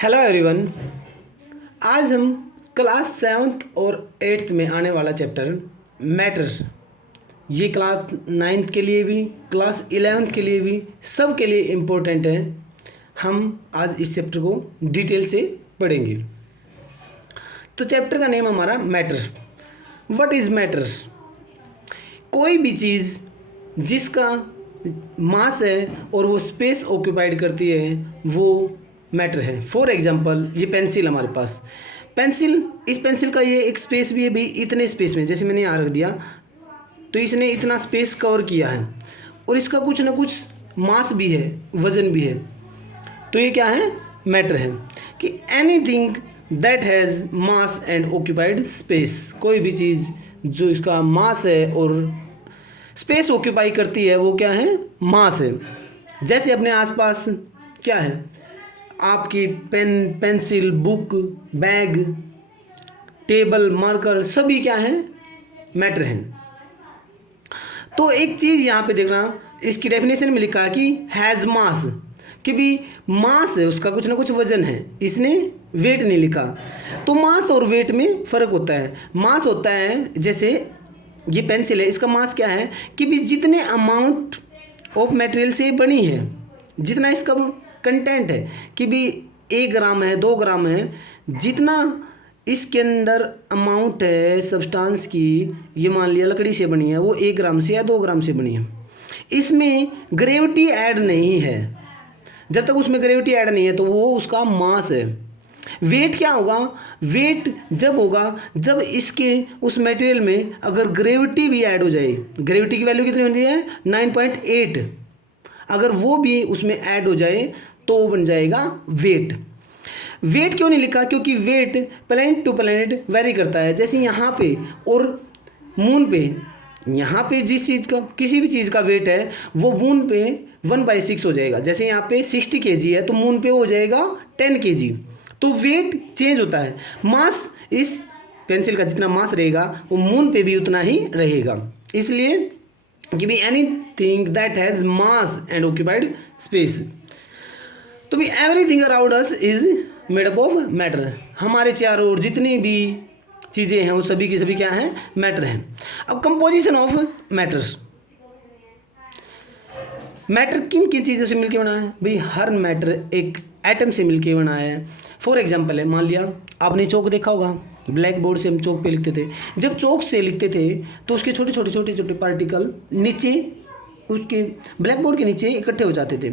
Hello everyone. आज हम class 7th और 8th में आने वाला चैप्टर मैटर, ये क्लास 9th के लिए भी, क्लास 11th के लिए भी, सब के लिए इम्पोर्टेंट है। हम आज इस चैप्टर को डिटेल से पढ़ेंगे। तो चैप्टर का नेम हमारा मैटर। What is matter? कोई भी चीज़ जिसका मास है और वो स्पेस ऑक्यूपाइड करती है वो मैटर है। फॉर एग्जांपल ये पेंसिल हमारे पास, पेंसिल, इस पेंसिल का ये एक स्पेस भी है भाई, इतने स्पेस में, जैसे मैंने यहाँ रख दिया तो इसने इतना स्पेस कवर किया है और इसका कुछ ना कुछ मास भी है, वजन भी है। तो ये क्या है? मैटर है। कि anything that has mass and occupied space, कोई भी चीज़ जो इसका मास है और स्पेस ऑक्यूपाई करती है वो क्या है? मास है। जैसे अपने आसपास क्या है? आपकी pen, pencil, book, bag, table, marker, सभी क्या हैं? मैटर हैं। तो एक चीज़ यहाँ पे देखना, इसकी डेफिनेशन में लिखा है कि हैज़ मास, कि भी मास है, उसका कुछ ना कुछ वजन है, इसने वेट नहीं लिखा। तो मास और वेट में फ़र्क होता है। मास होता है, जैसे ये पेंसिल है, इसका मास क्या है कि भी जितने अमाउंट ऑफ मटेरियल से बनी है, जितना इसका कंटेंट है, कि भी 1 ग्राम है, 2 ग्राम है, जितना इसके अंदर अमाउंट है सब्सटेंस की, ये मान लिया लकड़ी से बनी है, वो 1 ग्राम से या 2 ग्राम से बनी है। इसमें ग्रेविटी ऐड नहीं है। जब तक उसमें ग्रेविटी ऐड नहीं है तो वो उसका मास है। वेट क्या होगा? वेट जब होगा जब इसके उस मटेरियल में अगर ग्रेविटी भी ऐड हो जाए। ग्रेविटी की वैल्यू कितनी होती है? 9.8। अगर वो भी उसमें ऐड हो जाए तो वो बन जाएगा वेट। वेट क्यों नहीं लिखा? क्योंकि weight planet to planet vary करता है। जैसे यहाँ पे और मून पे, यहाँ पे जिस चीज़ का, किसी भी चीज़ का वेट है वो मून पे 1/6 हो जाएगा। जैसे यहाँ पे 60 kg है तो मून पे हो जाएगा 10 kg। तो वेट चेंज होता है। मास, इस पेंसिल का जितना मास रहेगा वो मून पे भी उतना ही रहेगा। इसलिए कि भी anything that has mass and occupied space. तो भी everything around us is made up of matter. हमारे चारों ओर जितनी भी चीज़ें हैं वो सभी की सभी क्या हैं? मैटर हैं। अब कंपोजिशन ऑफ मैटर, मैटर किन किन चीज़ों से मिलकर बना है? भाई हर मैटर एक एटम से मिलकर बना है। फॉर एग्जांपल है, मान लिया आपने चौक देखा होगा, ब्लैक बोर्ड से हम चौक पे लिखते थे। जब चौक से लिखते थे तो उसके छोटे छोटे छोटे छोटे पार्टिकल नीचे, उसके ब्लैक बोर्ड के नीचे इकट्ठे हो जाते थे।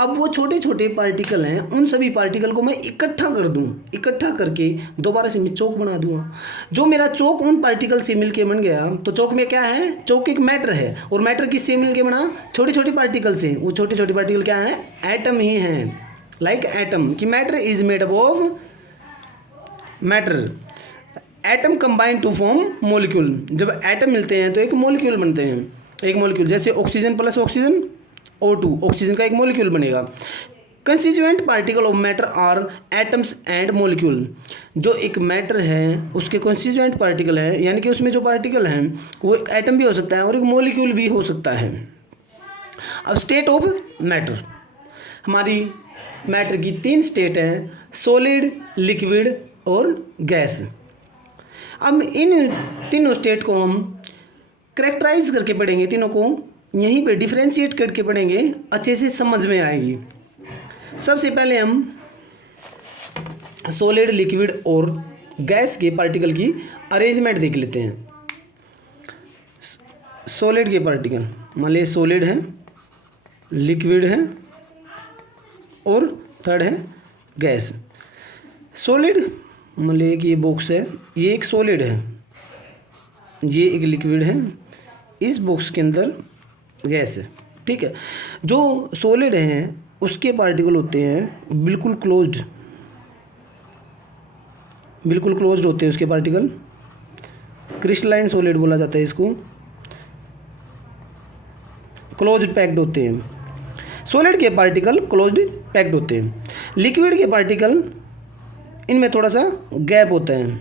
अब वो छोटे छोटे पार्टिकल हैं, उन सभी पार्टिकल को मैं इकट्ठा कर दूं, इकट्ठा करके दोबारा से मैं चौक बना दूंगा। जो मेरा चौक उन पार्टिकल से मिलके बन गया, तो चौक में क्या है? चौक एक मैटर है। और मैटर किससे मिलके बना? छोटी छोटी पार्टिकल से। वो छोटे छोटे पार्टिकल क्या है? एटम ही हैं। लाइक एटम, कि matter is made up of matter. Atom combine to form molecule. जब एटम मिलते हैं तो एक मॉलिक्यूल बनते हैं। एक मॉलिक्यूल, जैसे oxygen plus oxygen O2, oxygen का एक मॉलिक्यूल बनेगा। Constituent particle of matter are atoms and molecule. जो एक मैटर है उसके कंस्टिट्यूएंट पार्टिकल हैं, यानी कि उसमें जो पार्टिकल हैं वो एक एटम भी हो सकता है और एक मॉलिक्यूल भी हो सकता है। अब स्टेट ऑफ मैटर, हमारी मैटर की 3 स्टेट हैं, सॉलिड, लिक्विड और गैस। अब इन तीनों स्टेट को हम करेक्टराइज करके पढ़ेंगे, तीनों को यहीं पे डिफ्रेंशिएट करके पढ़ेंगे, अच्छे से समझ में आएगी। सबसे पहले हम सॉलिड, लिक्विड और गैस के पार्टिकल की अरेंजमेंट देख लेते हैं। सॉलिड के पार्टिकल, मान लीजिए सॉलिड है, लिक्विड है और थर्ड है गैस। सॉलिड, मान लीजिए कि ये बॉक्स है, ये एक सॉलिड है, ये एक लिक्विड है, इस बॉक्स के अंदर गैस है। ठीक है। जो सॉलिड हैं उसके पार्टिकल होते हैं बिल्कुल क्लोज्ड, बिल्कुल क्लोज्ड होते हैं उसके पार्टिकल। क्रिस्टलाइन सॉलिड बोला जाता है इसको, क्लोज्ड पैक्ड होते हैं। सॉलिड के पार्टिकल क्लोज्ड पैक्ड होते हैं। लिक्विड के पार्टिकल, इनमें थोड़ा सा गैप होता है,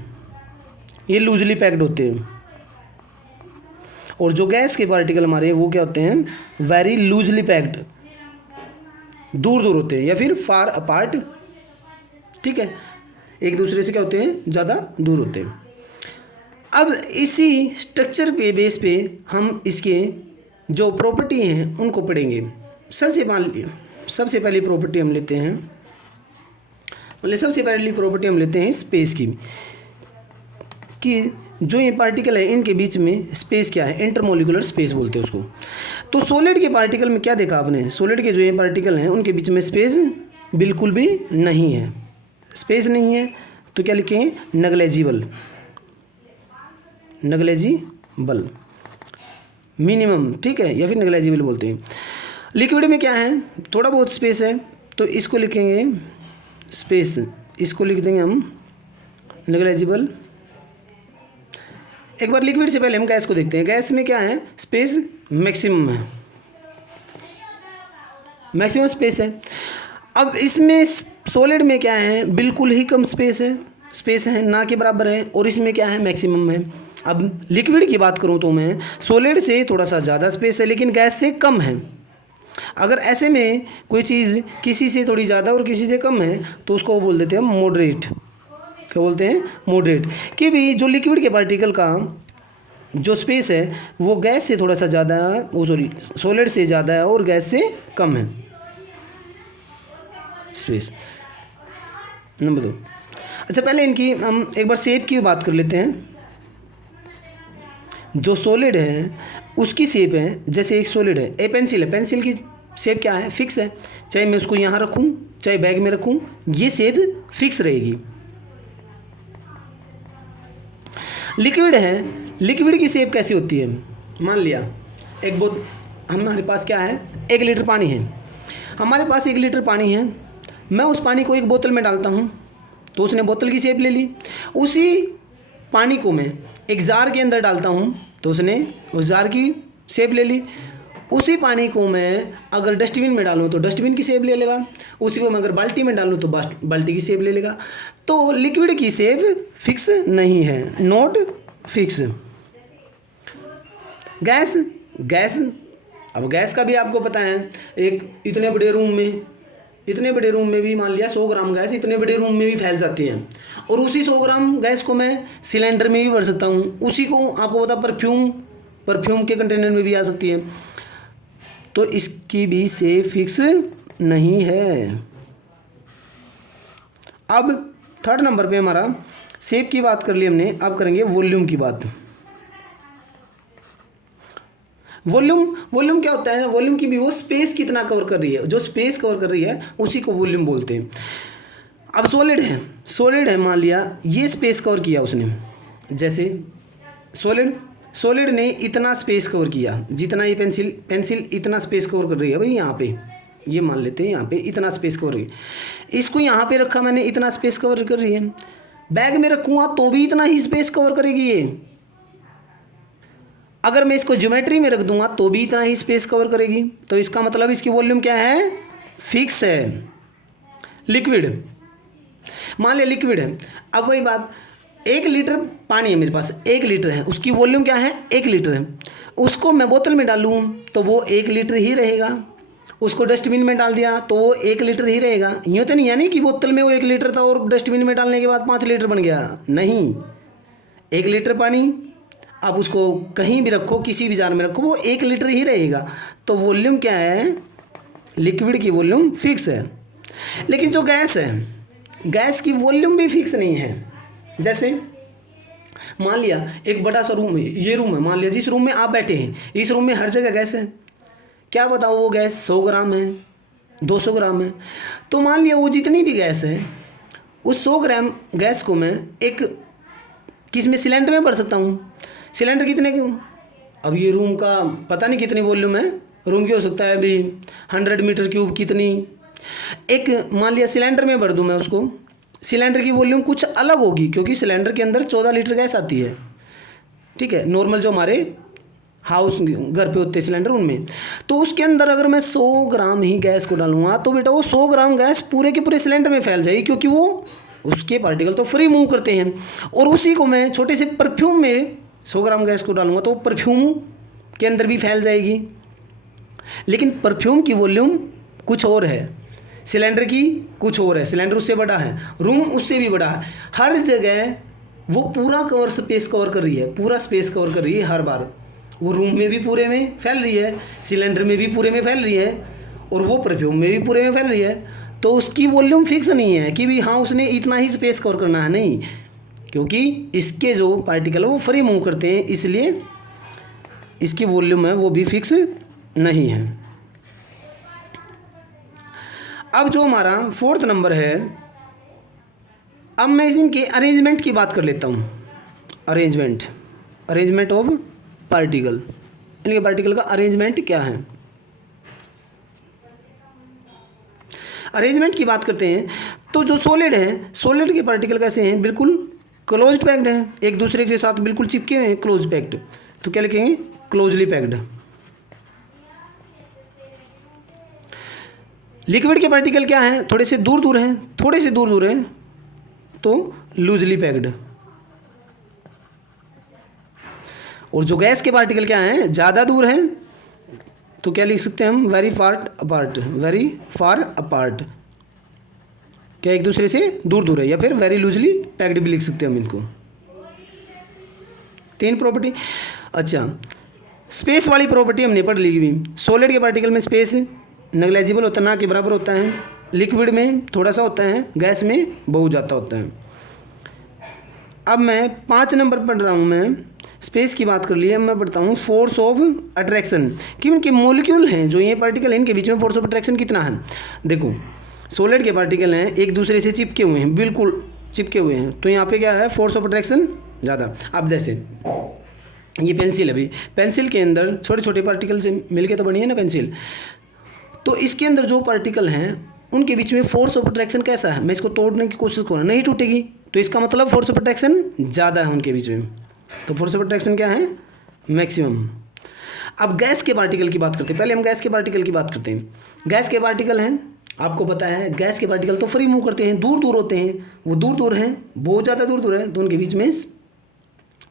ये लूजली पैक्ड होते हैं। और जो गैस के पार्टिकल हमारे वो क्या होते हैं? वेरी लूजली पैक्ड, दूर दूर होते हैं या फिर फार अपार्ट ठीक है, एक दूसरे से क्या होते हैं, ज़्यादा दूर होते हैं। अब इसी स्ट्रक्चर पे बेस पे हम इसके जो प्रॉपर्टी हैं उनको पढ़ेंगे। सबसे पहली प्रॉपर्टी हम लेते हैं, सबसे पहली प्रॉपर्टी हम लेते हैं स्पेस की, कि जो ये पार्टिकल है इनके बीच में स्पेस क्या है, इंटरमोलिकुलर स्पेस बोलते हैं उसको। तो सॉलिड के पार्टिकल में क्या देखा आपने, सॉलिड के जो ये पार्टिकल हैं उनके बीच में स्पेस बिल्कुल भी नहीं है, स्पेस नहीं है, तो क्या लिखेंगे, नेग्लेजिबल, नेग्लेजिबल मिनिमम, ठीक है, या फिर नेग्लेजिबल बोलते हैं। लिक्विड में क्या है, थोड़ा बहुत स्पेस है, तो इसको लिखेंगे स्पेस, इसको लिख देंगे हम नेग्लेजिबल। एक बार लिक्विड से पहले हम गैस को देखते हैं। गैस में क्या है, स्पेस मैक्सिमम है, मैक्सिमम स्पेस है। अब इसमें सॉलिड में क्या है, बिल्कुल ही कम स्पेस है, ना के बराबर है, और इसमें क्या है, मैक्सिमम है। अब लिक्विड की बात करूं तो मैं, सॉलिड से थोड़ा सा ज़्यादा स्पेस है लेकिन गैस से कम है। अगर ऐसे में कोई चीज़ किसी से थोड़ी ज़्यादा और किसी से कम है तो उसको बोल देते हैं मॉडरेट। क्या बोलते हैं, मॉडरेट। कि भी जो लिक्विड के पार्टिकल का जो स्पेस है वो गैस से थोड़ा सा ज़्यादा है, वो सॉलिड से ज़्यादा है और गैस से कम है स्पेस। नंबर 2। अच्छा, पहले इनकी हम एक बार शेप की बात कर लेते हैं। जो सॉलिड है उसकी शेप है, जैसे एक सॉलिड है, ए पेंसिल है, पेंसिल की शेप क्या है, फिक्स है, चाहे मैं उसको यहाँ रखूँ चाहे बैग में रखूँ, ये शेप फिक्स रहेगी। लिक्विड है, लिक्विड की शेप कैसी होती है, मान लिया एक हमारे पास क्या है, 1 लीटर पानी है, हमारे पास 1 लीटर पानी है, मैं उस पानी को एक बोतल में डालता हूँ तो उसने बोतल की शेप ले ली। उसी पानी को मैं एक जार के अंदर डालता हूँ तो उसने उस जार की शेप ले ली। उसी पानी को मैं अगर डस्टबिन में डालूँ तो डस्टबिन की शेप ले लेगा, उसी को मैं अगर बाल्टी में डालूँ तो बाल्टी की शेप ले लेगा। तो लिक्विड की शेप फिक्स नहीं है, नॉट फिक्स। गैस अब गैस का भी आपको पता है, एक इतने बड़े रूम में भी मान लिया 100 ग्राम गैस इतने बड़े रूम में भी फैल जाती है, और उसी 100 ग्राम गैस को मैं सिलेंडर में भी भर सकता हूँ, उसी को आपको पता परफ्यूम के कंटेनर में भी आ सकती है। तो इसकी भी शेप फिक्स नहीं है। अब 3rd नंबर पे हमारा शेप की बात कर ली हमने, अब करेंगे वॉल्यूम की बात। वॉल्यूम क्या होता है, वॉल्यूम की भी वो स्पेस कितना कवर कर रही है, जो स्पेस कवर कर रही है उसी को वॉल्यूम बोलते हैं। अब सॉलिड है, मान लिया ये स्पेस कवर किया उसने, जैसे सॉलिड ने इतना स्पेस कवर किया, जितना ये पेंसिल इतना स्पेस कवर कर रही है भाई, यहाँ पे ये मान लेते हैं, यहाँ पे इतना स्पेस कवर है, इसको यहाँ पे रखा मैंने, इतना स्पेस कवर कर रही है। बैग में रखूँगा तो भी इतना ही स्पेस कवर करेगी ये, अगर मैं इसको ज्योमेट्री में रख दूंगा तो भी इतना ही स्पेस कवर करेगी। तो इसका मतलब इसकी वॉल्यूम क्या है, फिक्स है। लिक्विड, मान लिया लिक्विड है, अब वही बात, 1 लीटर पानी है मेरे पास, 1 लीटर है, उसकी वॉल्यूम क्या है, 1 लीटर है। उसको मैं बोतल में डालूँ तो वो 1 लीटर ही रहेगा, उसको डस्टबिन में डाल दिया तो वो 1 लीटर ही रहेगा। यूँ तो नहीं है नहीं कि बोतल में वो 1 लीटर था और डस्टबिन में डालने के बाद 5 लीटर बन गया, नहीं, 1 लीटर पानी आप उसको कहीं भी रखो, किसी भी जार में रखो, वो 1 लीटर ही रहेगा। तो वॉल्यूम क्या है, लिक्विड की वॉल्यूम फिक्स है। लेकिन जो गैस है, गैस की वॉल्यूम भी फिक्स नहीं है। जैसे मान लिया एक बड़ा सा रूम है, ये रूम है, मान लिया जिस रूम में आप बैठे हैं, इस रूम में हर जगह गैस है, क्या बताओ वो गैस 100 ग्राम है, 200 ग्राम है। तो मान लिया वो जितनी भी गैस है, उस 100 ग्राम गैस को मैं एक किस में, सिलेंडर में भर सकता हूँ। सिलेंडर कितने की, अब ये रूम का पता नहीं कितनी वॉल्यूम है, रूम की हो सकता है अभी 100 मीटर क्यूब कितनी, एक मान लिया सिलेंडर में भर दूँ मैं उसको, सिलेंडर की वॉल्यूम कुछ अलग होगी क्योंकि सिलेंडर के अंदर 14 लीटर गैस आती है, ठीक है, नॉर्मल जो हमारे हाउस घर पे होते हैं सिलेंडर उनमें। तो उसके अंदर अगर मैं 100 ग्राम ही गैस को डालूंगा तो बेटा वो 100 ग्राम गैस पूरे के पूरे सिलेंडर में फैल जाएगी, क्योंकि वो उसके पार्टिकल तो फ्री मूव करते हैं। और उसी को मैं छोटे से परफ्यूम में 100 ग्राम गैस को डालूंगा तो परफ्यूम के अंदर भी फैल जाएगी। लेकिन परफ्यूम की वॉल्यूम कुछ और है, सिलेंडर की कुछ और है, सिलेंडर उससे बड़ा है, रूम उससे भी बड़ा है। हर जगह वो पूरा स्पेस कवर कर रही है, पूरा स्पेस कवर कर रही है हर बार। वो रूम में भी पूरे में फैल रही है, सिलेंडर में भी पूरे में फैल रही है, और वो परफ्यूम में भी पूरे में फैल रही है। तो उसकी वॉल्यूम फिक्स नहीं है कि भी हाँ उसने इतना ही स्पेस कवर करना है, नहीं, क्योंकि इसके जो पार्टिकल है वो फ्री मूव करते हैं, इसलिए इसकी वॉल्यूम है वो भी फिक्स नहीं है। अब जो हमारा 4th नंबर है, अब मैं इनके अरेंजमेंट की बात कर लेता हूँ। अरेंजमेंट ऑफ पार्टिकल, इनके पार्टिकल का अरेंजमेंट क्या है। अरेंजमेंट की बात करते हैं तो जो सॉलिड है, सॉलिड के पार्टिकल कैसे हैं, बिल्कुल क्लोज्ड पैक्ड हैं, एक दूसरे के साथ बिल्कुल चिपके हुए हैं, क्लोज पैक्ड। तो क्या लिखेंगे, क्लोजली पैक्ड। लिक्विड के पार्टिकल क्या हैं, थोड़े से दूर दूर हैं, थोड़े से दूर दूर हैं, तो लूजली पैक्ड। और जो गैस के पार्टिकल क्या हैं, ज़्यादा दूर हैं, तो क्या लिख सकते हैं हम, वेरी फार अपार्ट। क्या एक दूसरे से दूर दूर है, या फिर वेरी लूजली पैक्ड भी लिख सकते हैं हम इनको। 3 प्रॉपर्टी। अच्छा, स्पेस वाली प्रॉपर्टी हमने पढ़ ली हुई। सॉलिड के पार्टिकल में स्पेस नेग्लेजिबल होता है, ना के बराबर होता है, लिक्विड में थोड़ा सा होता है, गैस में बहुत ज़्यादा होता है। अब मैं 5 नंबर पढ़ रहा हूँ, मैं स्पेस की बात कर ली है, मैं पढ़ता हूँ फोर्स ऑफ अट्रैक्शन, कि उनके मॉलिक्यूल हैं जो ये पार्टिकल हैं, इनके बीच में फोर्स ऑफ अट्रैक्शन कितना है। देखो, सॉलिड के पार्टिकल हैं, एक दूसरे से चिपके हुए हैं, बिल्कुल चिपके हुए हैं, तो यहाँ पे क्या है, फोर्स ऑफ अट्रैक्शन ज़्यादा। अब जैसे ये पेंसिल है भाई, पेंसिल के अंदर छोटे छोटे पार्टिकल से मिलके तो बनी है ना पेंसिल, तो इसके अंदर जो पार्टिकल हैं उनके बीच में फोर्स ऑफ अट्रैक्शन कैसा है, मैं इसको तोड़ने की कोशिश करूँ, नहीं टूटेगी, तो इसका मतलब फोर्स ऑफ अट्रैक्शन ज़्यादा है उनके बीच में, तो फोर्स ऑफ अट्रैक्शन क्या है, मैक्सिमम। अब गैस के पार्टिकल की बात करते हैं, पहले हम गैस के पार्टिकल की बात करते हैं। गैस के पार्टिकल हैं, आपको पता है गैस के पार्टिकल तो फ्री मूव करते हैं, दूर दूर होते हैं, वो दूर दूर हैं, बहुत ज़्यादा दूर दूर है, तो उनके बीच में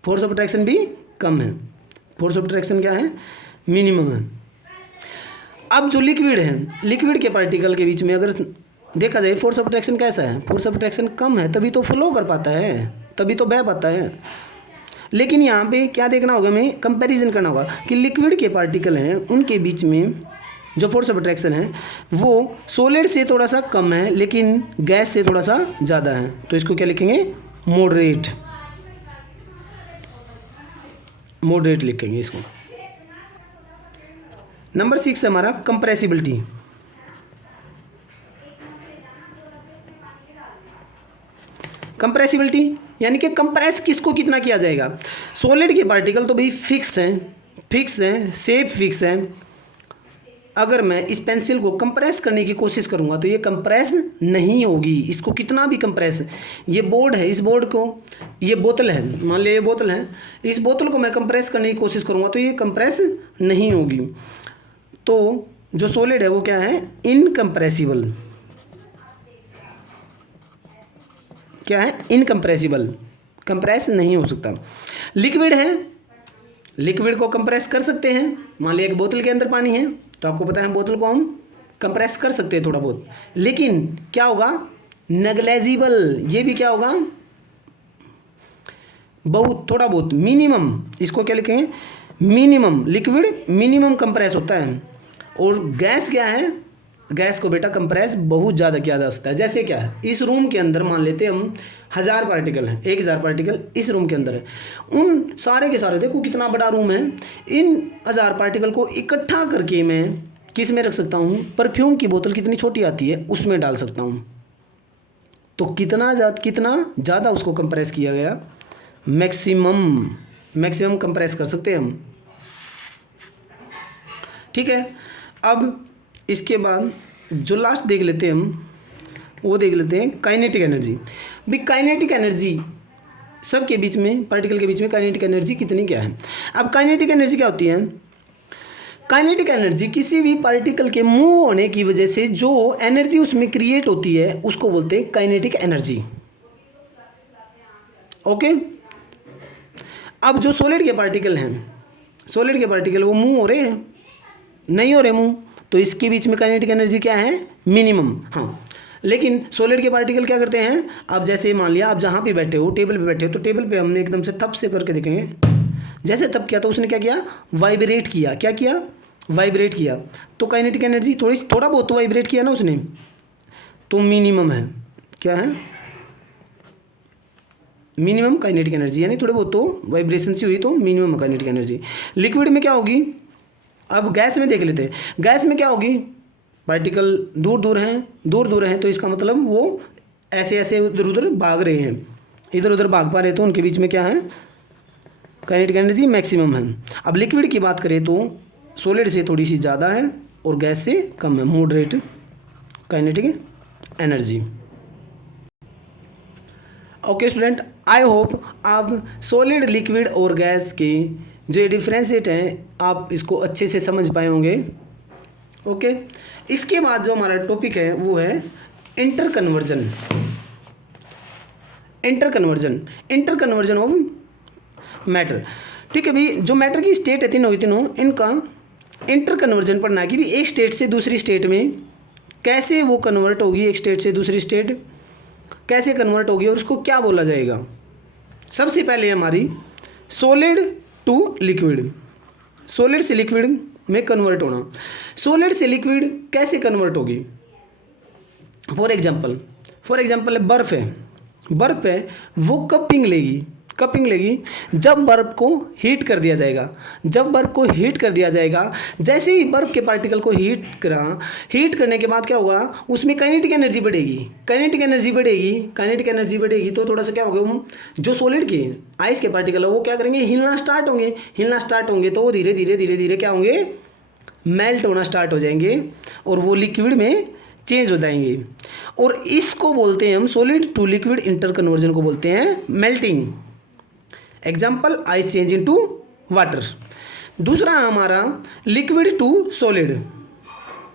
फोर्स ऑफ अट्रैक्शन भी कम है, फोर्स ऑफ अट्रैक्शन क्या है, मिनिमम है। अब जो लिक्विड है, लिक्विड के पार्टिकल के बीच में अगर देखा जाए फोर्स ऑफ अट्रैक्शन कैसा है, फोर्स ऑफ अट्रैक्शन कम है, तभी तो फ्लो कर पाता है, तभी तो बह पाता है। लेकिन यहाँ पे क्या देखना होगा, हमें कंपैरिजन करना होगा कि लिक्विड के पार्टिकल हैं उनके बीच में जो फोर्स ऑफ अट्रैक्शन है वो सॉलिड से थोड़ा सा कम है, लेकिन गैस से थोड़ा सा ज़्यादा है, तो इसको क्या लिखेंगे, मॉडरेट लिखेंगे इसको। नंबर 6 है हमारा कंप्रेसिबिलिटी। कंप्रेसिबिलिटी यानी कि कंप्रेस किसको कितना किया जाएगा। सॉलिड के पार्टिकल तो भाई फिक्स हैं, शेप फिक्स है। अगर मैं इस पेंसिल को कंप्रेस करने की कोशिश करूंगा तो ये कंप्रेस नहीं होगी, इसको कितना भी कंप्रेस, ये बोर्ड है, इस बोर्ड को, ये बोतल है, मान लिया ये बोतल है, इस बोतल को मैं कंप्रेस करने की कोशिश करूंगा तो ये कंप्रेस नहीं होगी। तो जो सॉलिड है वो क्या है, इनकम्प्रेसिबल। क्या है, इनकम्प्रेसिबल, कंप्रेस नहीं हो सकता। लिक्विड है, लिक्विड को कंप्रेस कर सकते हैं, मान लिया एक बोतल के अंदर पानी है तो आपको पता है बोतल को हम कंप्रेस कर सकते हैं थोड़ा बहुत, लेकिन क्या होगा, नेग्लेजिबल। ये भी क्या होगा, बहुत थोड़ा बहुत, मिनिमम। इसको क्या लिखेंगे, मिनिमम। लिक्विड मिनिमम कंप्रेस होता है, और गैस क्या है, गैस को बेटा कंप्रेस बहुत ज़्यादा किया जा सकता है। जैसे क्या है, इस रूम के अंदर मान लेते हैं हम 1000 पार्टिकल हैं, 1000 पार्टिकल इस रूम के अंदर है, उन सारे के सारे, देखो कितना बड़ा रूम है, इन 1000 पार्टिकल को इकट्ठा करके मैं किस में रख सकता हूँ, परफ्यूम की बोतल कितनी छोटी आती है उसमें डाल सकता हूँ। तो कितना ज़्यादा उसको कंप्रेस किया गया, मैक्सिमम कंप्रेस कर सकते हैं हम। ठीक है, अब इसके बाद जो लास्ट देख लेते हैं हम, वो देख लेते हैं काइनेटिक एनर्जी। भी काइनेटिक एनर्जी सबके बीच में, पार्टिकल के बीच में काइनेटिक एनर्जी कितनी क्या है। अब काइनेटिक एनर्जी क्या होती है, काइनेटिक एनर्जी किसी भी पार्टिकल के मूव होने की वजह से जो एनर्जी उसमें क्रिएट होती है उसको बोलते हैं काइनेटिक एनर्जी। ओके, अब जो सॉलिड के पार्टिकल हैं, सॉलिड के पार्टिकल वो मूव हो रहे हैं, नहीं हो रहे मूव, तो इसके बीच में काइनेटिक एनर्जी क्या है, मिनिमम। हाँ, लेकिन सॉलिड के पार्टिकल क्या करते हैं, अब जैसे मान लिया आप जहाँ पे बैठे हो, टेबल पे बैठे हो, तो टेबल पे हमने एकदम से थप से करके देखेंगे, जैसे थप किया तो उसने क्या किया, वाइब्रेट किया। क्या किया, वाइब्रेट किया। तो काइनेटिक एनर्जी थोड़ा बहुत तो वाइब्रेट किया ना उसने, तो मिनिमम है। क्या है, मिनिमम काइनेटिक एनर्जी, यानी थोड़े बहुत तो वाइब्रेशन सी हुई तो मिनिमम काइनेटिक एनर्जी। लिक्विड में क्या होगी, अब गैस में देख लेते हैं। गैस में क्या होगी, पार्टिकल दूर दूर हैं, तो इसका मतलब वो ऐसे ऐसे उधर उधर भाग रहे हैं, इधर उधर भाग पा रहे, तो उनके बीच में क्या है, काइनेटिक एनर्जी मैक्सिमम है। अब लिक्विड की बात करें तो सॉलिड से थोड़ी सी ज़्यादा है और गैस से कम है, moderate kinetic energy. Okay student, I hope आप सॉलिड, लिक्विड और गैस के जो डिफ्रेंशिएट हैं आप इसको अच्छे से समझ पाए होंगे। ओके, इसके बाद जो हमारा टॉपिक है वो है inter conversion. Inter conversion of matter. ठीक है भाई, जो मैटर की स्टेट है तीनों की तीनों, इनका इंटर कन्वर्जन पढ़ना है कि भी एक स्टेट से दूसरी स्टेट में कैसे वो कन्वर्ट होगी, एक स्टेट से दूसरी स्टेट कैसे कन्वर्ट होगी और उसको क्या बोला जाएगा। सबसे पहले हमारी सॉलिड टू लिक्विड, सॉलिड से लिक्विड में कन्वर्ट होना। सॉलिड से लिक्विड कैसे कन्वर्ट होगी, फॉर एग्जाम्पल बर्फ़ है वो कपिंग लेगी जब बर्फ़ को हीट कर दिया जाएगा। जैसे ही बर्फ़ के पार्टिकल को हीट करने के बाद क्या होगा, उसमें काइनेटिक एनर्जी बढ़ेगी तो थोड़ा सा क्या होगा, जो सॉलिड के आइस के पार्टिकल है वो क्या करेंगे, हिलना स्टार्ट होंगे तो वो धीरे धीरे क्या होंगे, मेल्ट होना स्टार्ट हो जाएंगे और वो लिक्विड में चेंज हो जाएंगे। और इसको बोलते हैं हम solid to liquid interconversion को बोलते हैं melting. Example, ice change into water. दूसरा हमारा लिक्विड टू सॉलिड।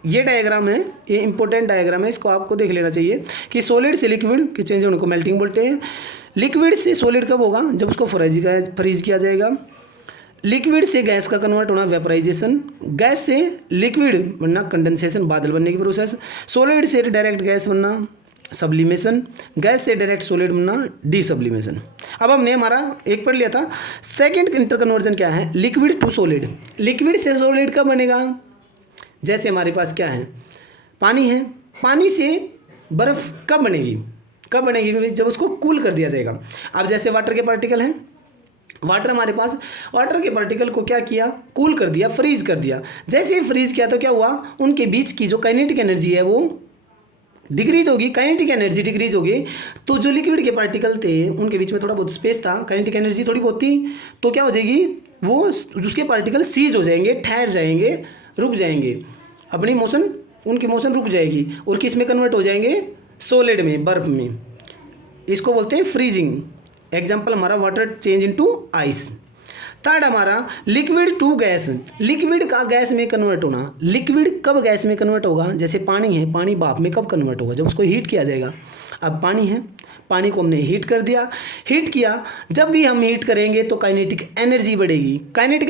ये डायग्राम है, ये इंपॉर्टेंट डायग्राम है, इसको आपको देख लेना चाहिए कि सॉलिड से लिक्विड के चेंज होने को मेल्टिंग बोलते हैं। लिक्विड से सॉलिड कब होगा, जब उसको फ्रीज किया जाएगा। लिक्विड से गैस का कन्वर्ट होना वेपराइजेशन। गैस से लिक्विड बनना कंडेंसेशन, बादल बनने की प्रोसेस। सॉलिड से डायरेक्ट गैस बनना सब्लिमेशन। गैस से डायरेक्ट सॉलिड बनना डीसब्लिमेशन। अब हमने हमारा एक पढ़ लिया था। सेकंड इंटर कन्वर्जन क्या है, लिक्विड टू सॉलिड। लिक्विड से सॉलिड कब बनेगा, जैसे हमारे पास क्या है, पानी है, पानी से बर्फ़ कब बनेगी, जब उसको कूल कर दिया जाएगा। अब जैसे वाटर के पार्टिकल हैं, हमारे पास वाटर के पार्टिकल को क्या किया, कूल कर दिया, फ्रीज कर दिया। जैसे ही फ्रीज किया तो क्या हुआ, उनके बीच की जो काइनेटिक एनर्जी है वो डिक्रीज होगी, काइनेटिक एनर्जी डिक्रीज होगी। तो जो लिक्विड के पार्टिकल थे उनके बीच में थोड़ा बहुत स्पेस था, काइनेटिक एनर्जी थोड़ी बहुत थी, तो क्या हो जाएगी, वो उसके पार्टिकल सीज हो जाएंगे, ठहर जाएंगे, रुक जाएंगे, अपनी मोशन, उनकी मोशन रुक जाएगी और किस में कन्वर्ट हो जाएंगे, सॉलिड में, बर्फ में। इसको बोलते हैं फ्रीजिंग। एग्जाम्पल हमारा water change into ice. Third हमारा लिक्विड टू गैस। लिक्विड का गैस में कन्वर्ट होना। लिक्विड कब गैस में कन्वर्ट होगा, जैसे पानी है, पानी भाप में कब कन्वर्ट होगा, जब उसको हीट किया जाएगा। अब पानी है, पानी को हमने हीट कर दिया, हीट किया, जब भी हम हीट करेंगे तो काइनेटिक एनर्जी बढ़ेगी। काइनेटिक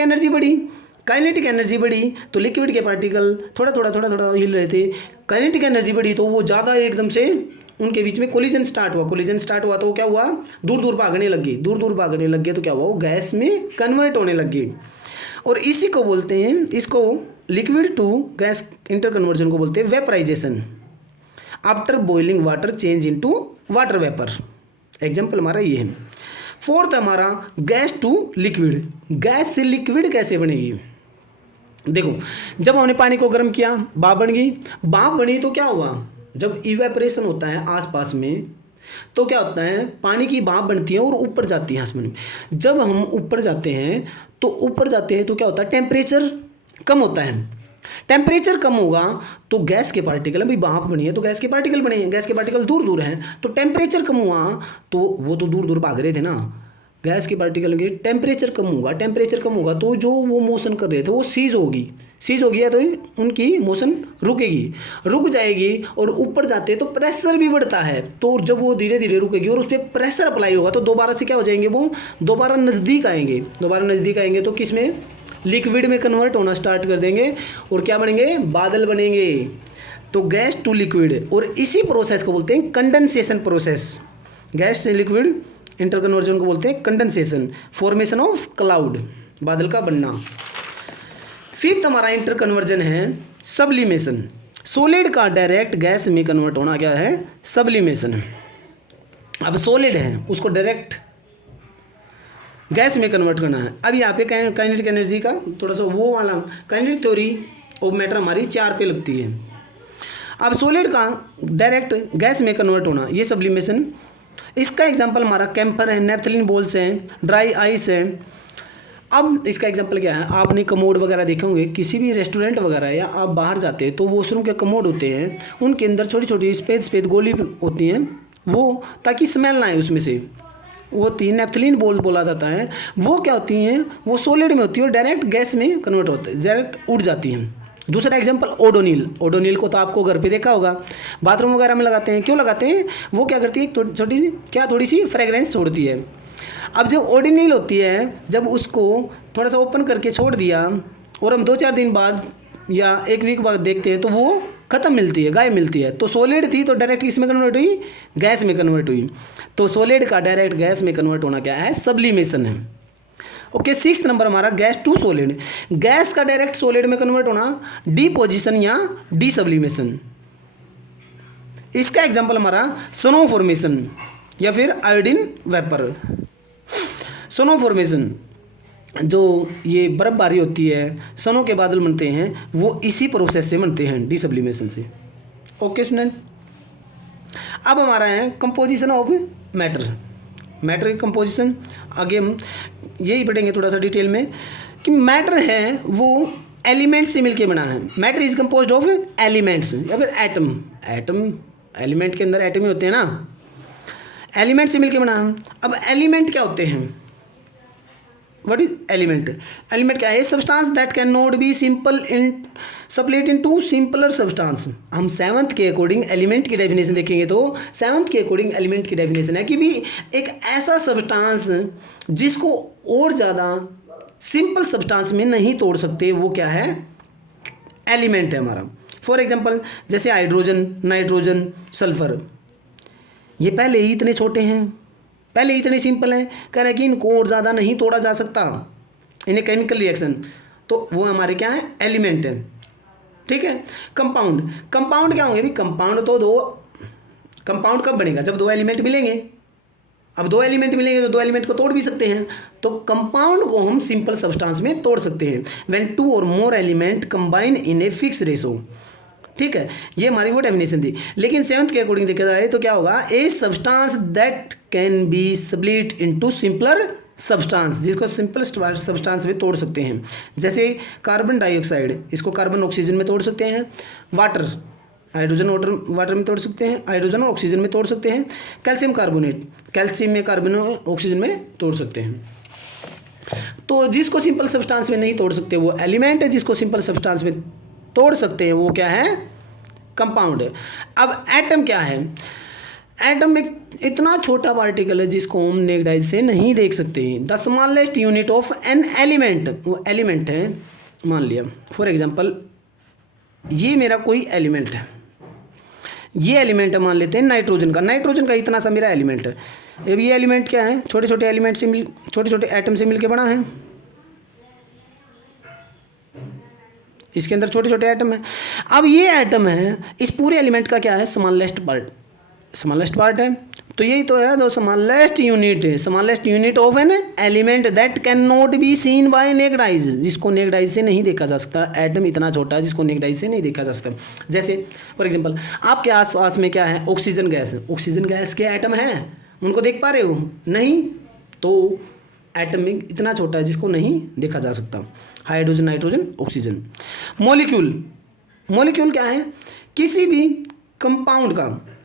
एनर्जी बढ़ी तो लिक्विड के पार्टिकल थोड़ा थोड़ा हिल रहे थे, काइनेटिक एनर्जी बढ़ी तो वो ज़्यादा एकदम से उनके बीच में कोलिजन स्टार्ट हुआ तो क्या हुआ, दूर दूर भागने लग गए तो क्या हुआ, वो गैस में कन्वर्ट होने लग गए। और इसी को बोलते हैं, इसको liquid to gas interconversion को बोलते हैं vaporisation. After boiling water change into water vapour. Example हमारा ये है। फोर्थ हमारा गैस टू लिक्विड। गैस से लिक्विड कैसे बनेगी, देखो, जब हमने पानी को गर्म किया, भाप बनी तो क्या हुआ, जब इवेपोरेशन होता है आसपास में तो क्या होता है, पानी की भाप बनती है और ऊपर जाती है आसमान में। जब हम ऊपर जाते हैं तो क्या होता है, टेम्परेचर कम होता है। टेम्परेचर कम होगा तो गैस के पार्टिकल, अभी भाप बनी है तो गैस के पार्टिकल बने हैं, गैस के पार्टिकल दूर दूर हैं तो टेम्परेचर कम हुआ, तो वो तो दूर दूर भाग रहे थे ना, गैस के पार्टिकल के टेम्परेचर कम होगा तो जो वो मोशन कर रहे थे वो सीज होगी या तो उनकी मोशन रुक जाएगी। और ऊपर जाते हैं तो प्रेशर भी बढ़ता है, तो जब वो धीरे धीरे रुकेगी और उस पर प्रेशर अप्लाई होगा तो दोबारा से क्या हो जाएंगे, वो दोबारा नज़दीक आएंगे तो किस में, लिक्विड में कन्वर्ट होना स्टार्ट कर देंगे और क्या बनेंगे, बादल बनेंगे। तो गैस टू लिक्विड, और इसी प्रोसेस को बोलते हैं कंडेंसेशन प्रोसेस। गैस से लिक्विड इंटर कन्वर्जन को बोलते हैं कंडेंसेशन, फॉर्मेशन ऑफ क्लाउड, बादल का बनना। फिफ्थ हमारा इंटर कन्वर्जन है सब्लिमेशन। सॉलिड का डायरेक्ट गैस में कन्वर्ट होना क्या है, सब्लिमेशन। अब सॉलिड है उसको डायरेक्ट गैस में कन्वर्ट करना है। अब यहाँ पे काइनेटिक एनर्जी का थोड़ा सा वो वाला काइनेटिक थ्योरी ऑफ मैटर हमारी 4 पे लगती है। अब सॉलिड का डायरेक्ट गैस में कन्वर्ट होना, ये सब्लिमेशन। इसका एग्जांपल हमारा कैम्फर है, नेपथलीन बॉल्स हैं, ड्राई आइस है। अब इसका एग्जांपल क्या है, आपने कमोड वगैरह देखे होंगे किसी भी रेस्टोरेंट वगैरह, या आप बाहर जाते हैं तो वॉशरूम के कमोड होते हैं, उनके अंदर छोटी छोटी सफ़ेद गोली होती हैं, वो ताकि स्मेल ना आए उसमें से, वो होती है नेपथलीन बॉल बोला जाता है। वो क्या होती हैं, वो सॉलिड में होती है और डायरेक्ट गैस में कन्वर्ट होते हैं, डायरेक्ट उड़ जाती हैं। दूसरा एग्जांपल ओडोनिल। ओडोनिल को तो आपको घर पे देखा होगा, बाथरूम वगैरह में लगाते हैं। क्यों लगाते हैं, वो क्या करती है, थोड़ी सी फ्रेगरेंस छोड़ती है। अब जब ओडोनिल होती है, जब उसको थोड़ा सा ओपन करके छोड़ दिया और हम 2-4 दिन बाद या 1 वीक बाद देखते हैं तो वो ख़त्म मिलती है, गायब मिलती है। तो सॉलिड थी तो डायरेक्ट किस में कन्वर्ट हुई, गैस में कन्वर्ट हुई। तो सॉलिड का डायरेक्ट गैस में कन्वर्ट होना क्या है, सब्लिमेशन है। ओके, 6th नंबर हमारा गैस टू सॉलिड। गैस का डायरेक्ट सॉलिड में कन्वर्ट होना डिपोजिशन या डी सब्लिमेशन। इसका एग्जांपल हमारा स्नो फॉर्मेशन या फिर आयोडीन वेपर। स्नो फॉर्मेशन, जो ये बर्फबारी होती है, स्नो के बादल बनते हैं, वो इसी प्रोसेस से बनते हैं, डी सब्लिमेशन से। ओके स्टूडेंट, अब हमारा है कंपोजिशन ऑफ मैटर। मैटर की कंपोजिशन आगे हम यही पढ़ेंगे थोड़ा सा डिटेल में, कि मैटर है वो एलिमेंट से मिलके बना है। Matter is composed of elements या फिर एटम। एटम, एलिमेंट के अंदर एटम ही होते हैं ना, एलिमेंट से मिलके बना है। अब एलिमेंट क्या होते हैं, व्हाट इज एलिमेंट? एलिमेंट क्या है, substance that can not be simple in split into simpler substance. हम 7th के अकॉर्डिंग एलिमेंट की डेफिनेशन देखेंगे तो 7th के अकॉर्डिंग एलिमेंट की डेफिनेशन है कि भी एक ऐसा सब्सटेंस जिसको और ज़्यादा सिंपल सब्सटेंस में नहीं तोड़ सकते, वो क्या है, एलिमेंट है हमारा। फॉर एग्जाम्पल जैसे हाइड्रोजन, नाइट्रोजन, सल्फर, ये पहले ही इतने छोटे हैं, पहले ही इतने सिंपल हैं, कह रहे हैं कि इनको और ज़्यादा नहीं तोड़ा जा सकता, इन्हें केमिकल रिएक्शन, तो वो हमारे क्या है, एलिमेंट है। ठीक है। कंपाउंड, कंपाउंड क्या होंगे भी, कंपाउंड तो कंपाउंड कब बनेगा, जब 2 एलिमेंट मिलेंगे। अब 2 एलिमेंट मिलेंगे तो 2 एलिमेंट को तोड़ भी सकते हैं, तो कंपाउंड को हम सिंपल सब्सटेंस में तोड़ सकते हैं। व्हेन 2 और मोर element combine in a fix ratio. ठीक है, ये हमारी वो डेफिनेशन थी। लेकिन 7th के अकॉर्डिंग देखा जाए तो क्या होगा, a substance that can be split into simpler substance, जिसको सिंपल सब्सटेंस में तोड़ सकते हैं। जैसे कार्बन डाइऑक्साइड, इसको कार्बन ऑक्सीजन में तोड़ सकते हैं। वाटर, हाइड्रोजन वाटर में तोड़ सकते हैं, हाइड्रोजन और ऑक्सीजन में तोड़ सकते हैं। कैल्शियम कार्बोनेट, कैल्शियम में कार्बन ऑक्सीजन में तोड़ सकते हैं। तो जिसको सिंपल सब्सटेंस में नहीं तोड़ सकते वो एलिमेंट है, जिसको सिंपल सब्सटेंस में तोड़ सकते हैं वो क्या है, कंपाउंड है। अब एटम क्या है, एटम एक इतना छोटा पार्टिकल है जिसको हम नेक्ड आई से नहीं देख सकते। The smallest unit of an element, वो एलिमेंट है। मान लिया फॉर एग्जांपल ये मेरा कोई एलिमेंट है, ये एलिमेंट है, मान लेते हैं नाइट्रोजन का। नाइट्रोजन का इतना सा मेरा एलिमेंट है। अब ये एलिमेंट क्या है, छोटे छोटे एलिमेंट से छोटे छोटे एटम से मिलके बना है। इसके अंदर छोटे छोटे एटम है। अब ये एटम है, इस पूरे एलिमेंट का क्या है, स्मॉलेस्ट पार्ट, स्मॉलेस्ट पार्ट है। तो यही तो है, दो स्मॉलेस्ट यूनिट है, smallest unit of an element that can not be seen by naked eyes, जिसको नेक्ड आइज से नहीं देखा जा सकता। एटम इतना छोटा है जिसको नेक्ड आइज से नहीं देखा जा सकता। जैसे फॉर एग्जांपल आपके आसपास में क्या है, ऑक्सीजन गैस। ऑक्सीजन गैस के एटम हैं, उनको देख पा रहे हो, नहीं, तो एटम इतना छोटा है जिसको नहीं देखा जा सकता। Hydrogen, nitrogen, oxygen. Molecule, molecule क्या है, किसी भी कंपाउंड का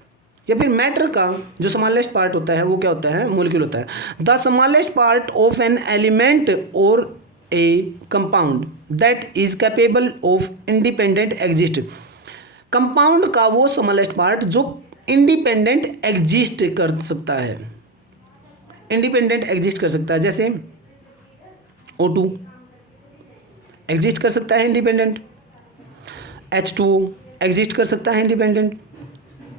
या फिर मैटर का जो स्मॉलेस्ट पार्ट होता है वो क्या होता है, मॉलिक्यूल होता है। The smallest part of an element और a compound that is capable of independent exist. Compound का वो स्मॉलेस्ट पार्ट जो इंडिपेंडेंट एग्जिस्ट कर सकता है, इंडिपेंडेंट एग्जिस्ट कर सकता है। जैसे O2, एग्जिस्ट कर सकता है इंडिपेंडेंट, H2O एग्जिस्ट कर सकता है इंडिपेंडेंट,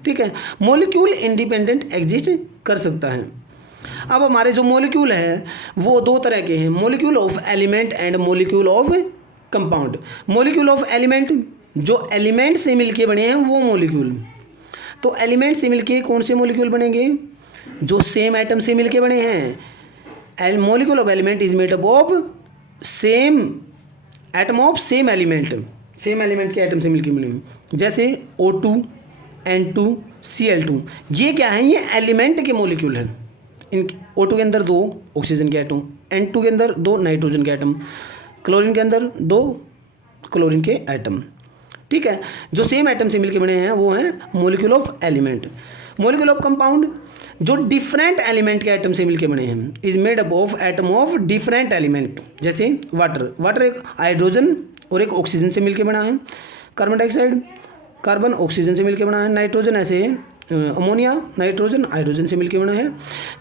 ठीक है। मॉलिक्यूल इंडिपेंडेंट एग्जिस्ट कर सकता है। अब हमारे जो मॉलिक्यूल हैं वो दो तरह के हैं, molecule of element and molecule of compound. Molecule of element जो एलिमेंट से मिलके बने हैं वो मॉलिक्यूल। तो एलिमेंट से मिलके कौन से मॉलिक्यूल बनेंगे, जो सेम एटम से मिलके बने हैं। Molecule of element is made up of same atom of same element, same element के एटम से मिलके बने हैं, जैसे O2 N2 Cl2। ये क्या है, ये एलिमेंट के मॉलिक्यूल हैं। इन O2 के अंदर 2 ऑक्सीजन के एटम, N2 के अंदर 2 नाइट्रोजन के एटम, क्लोरीन के अंदर 2 क्लोरीन के एटम, ठीक है। जो सेम एटम से मिलके बने हैं वो हैं molecule of element. Molecule of compound जो डिफरेंट एलिमेंट के एटम से मिलके बने हैं, is made up of atom of different element. जैसे वाटर एक हाइड्रोजन और एक ऑक्सीजन से मिलके बना है, कार्बन डाइऑक्साइड कार्बन ऑक्सीजन से मिलके बना है, नाइट्रोजन ऐसे अमोनिया नाइट्रोजन हाइड्रोजन से मिलके बना है,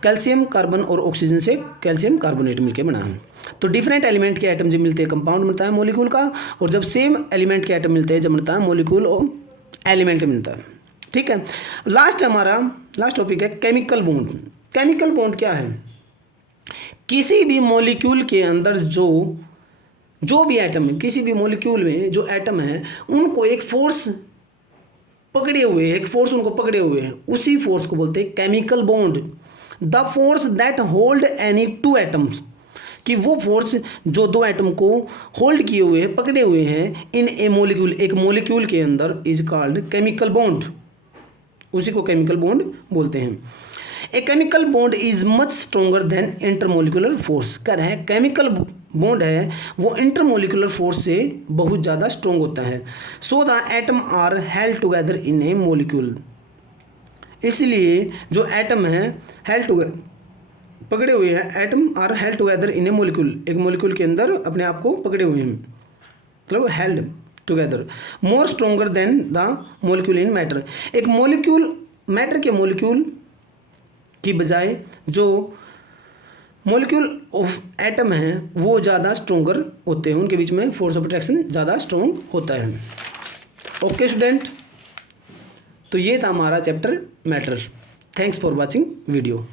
कैल्शियम कार्बन और ऑक्सीजन से कैल्शियम कार्बोनेट मिलके बना है। तो डिफरेंट एलिमेंट के एटम जब मिलते हैं कंपाउंड बनता है मॉलिक्यूल का, और जब सेम एलिमेंट के एटम मिलते हैं जब बनता है मॉलिक्यूल और एलिमेंट मिलता है, ठीक है। हमारा लास्ट टॉपिक है केमिकल बॉन्ड। केमिकल बॉन्ड क्या है, किसी भी मॉलिक्यूल के अंदर जो भी एटम है, किसी भी मॉलिक्यूल में जो एटम है उनको एक फोर्स पकड़े हुए है, एक फोर्स उनको पकड़े हुए हैं, उसी फोर्स को बोलते हैं chemical bond. The force that hold any two atoms, कि वो फोर्स जो दो एटम को होल्ड किए हुए हैं, पकड़े हुए हैं इन ए मॉलिक्यूल, एक मॉलिक्यूल के अंदर, इज कॉल्ड केमिकल बॉन्ड। उसी को केमिकल बॉन्ड बोलते हैं। A chemical bond is much stronger then intermolecular force. कह रहे हैं केमिकल बॉन्ड है वो इंटरमोलिकुलर फोर्स से बहुत ज़्यादा स्ट्रोंग होता है। So the atom are held together in a molecule, इसलिए जो एटम है हेल्ड टुगेदर पकड़े हुए हैं, atom are held together in a molecule, एक मॉलिक्यूल के अंदर अपने आप को पकड़े हुए हैं, मतलब held together more stronger than the molecule in matter. एक मॉलिक्यूल मैटर के मॉलिक्यूल की बजाय जो मॉलिक्यूल ऑफ एटम हैं वो ज़्यादा स्ट्रोंगर होते हैं, उनके बीच में फोर्स ऑफ अट्रैक्शन ज़्यादा स्ट्रोंग होता है। ओके स्टूडेंट, तो ये था हमारा chapter matter. Thanks for watching video.